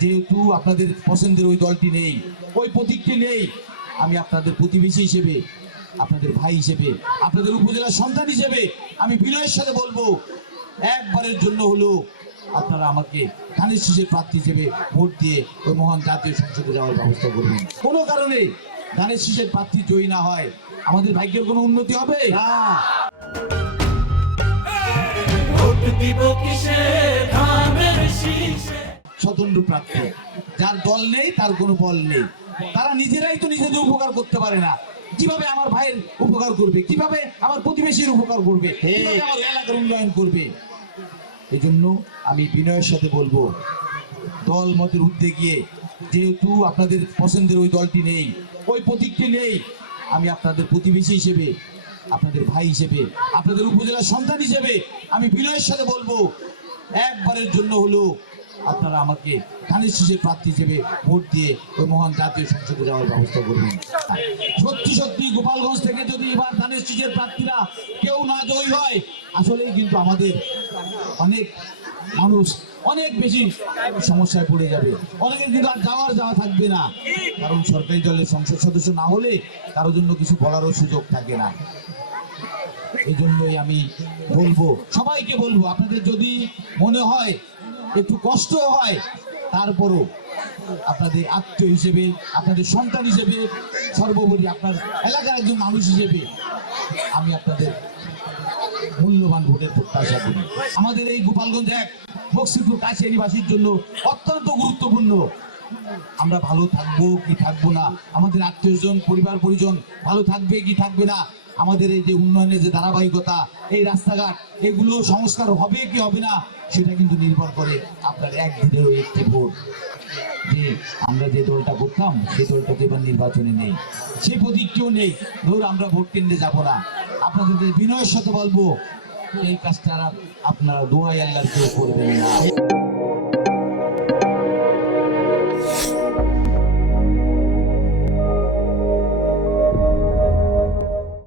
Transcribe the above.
যেহেতু আপনাদের পছন্দের ওই দলটি নেই, ওই প্রতীকটি নেই, আমি আপনাদের প্রতিবেশী হিসেবে, আপনাদের ভাই হিসেবে, আপনাদের উপজেলার সন্তান হিসেবে আমি বিনয়ের সাথে বলবো, একবারের জন্য হলো আপনারা আমাকে ধানের শীষের প্রার্থী হিসেবে ভোট দিয়ে ওই মহান জাতীয় সংসদে যাওয়ার ব্যবস্থা করবেন। কোনো কারণে ধানের শীষের প্রার্থী জয়ী না হয় আমাদের ভাগ্যের কোনো উন্নতি হবে না। স্বতন্ত্র প্রার্থী, যার দল নেই তার কোনো বল নেই, তারা নিজেরাই তো নিজেদের উপকার করতে পারে না। কিভাবে আমার ভাইয়ের উপকার করবে, কিভাবে আমার প্রতিবেশীর উপকার করবে, কিভাবে আমার এলাকার উন্নয়ন করবে? এই জন্য আমি বিনয়ের সাথে বলবো, দল মতের ঊর্ধ্বে গিয়ে, যেহেতু আপনাদের পছন্দের ওই দলটি নেই, ওই প্রতীকটি নেই, আমি আপনাদের প্রতিবেশী হিসেবে, আপনাদের ভাই হিসেবে, আপনাদের উপজেলার সন্তান হিসেবে আমি বিনয়ের সাথে বলবো, একবারের জন্য হলো আপনারা আমাকে ধানের শীষের প্রার্থী হিসেবে ভোট দিয়ে ওই মহান জাতীয় সংসদে যাওয়ার ব্যবস্থা করবেন। সত্যি সত্যি গোপালগঞ্জ থেকে যদি এবার ধানের শীষের প্রার্থীরা কেউ না জয়ী হয়, আসলেই কিন্তু আমাদের অনেক মানুষ অনেক বেশি সমস্যায় পড়ে যাবে। অনেকের কিন্তু আর যাওয়া থাকবে না, কারণ সরকারি দলের সংসদ সদস্য না হলে কারোর জন্য কিছু বলারও সুযোগ থাকে না। এই জন্যই আমি বলবো, সবাইকে বলবো, আপনাদের যদি মনে হয় একটু কষ্ট হয়, তারপরও আপনাদের আত্মীয় হিসেবে, আপনাদের সন্তান হিসেবে, সর্বোপরি আপনার এলাকার একজন মানুষ হিসেবে আমি আপনাদের মূল্যবান ভোটের প্রত্যাশা করি। আমাদের এই গোপালগঞ্জ এক বক্সিপুর কাশিয়ানীবাসীর জন্য অত্যন্ত গুরুত্বপূর্ণ। আমরা ভালো থাকবো কি থাকবো না, আমাদের আত্মীয়জন, পরিবার পরিজন ভালো থাকবে কি থাকবে না, আমাদের এই যে উন্নয়নের যে ধারাবাহিকতা, এই রাস্তাঘাট, এগুলো সংস্কার হবে কি হবে না, সেটা কিন্তু নির্ভর করে আপনার একদিনের ওই একটি ভোট। যে আমরা যে দলটা করতাম সেই দলটা তো এবার নির্বাচনে নেই, সেই প্রতীকটিও নেই, ধর আমরা ভোট কেন্দ্রে যাব না। আপনাদের বিনয়ের সাথে বলবো, এই কাজটা আপনারা দোয়া আল্লাহর কেউ করবেন না।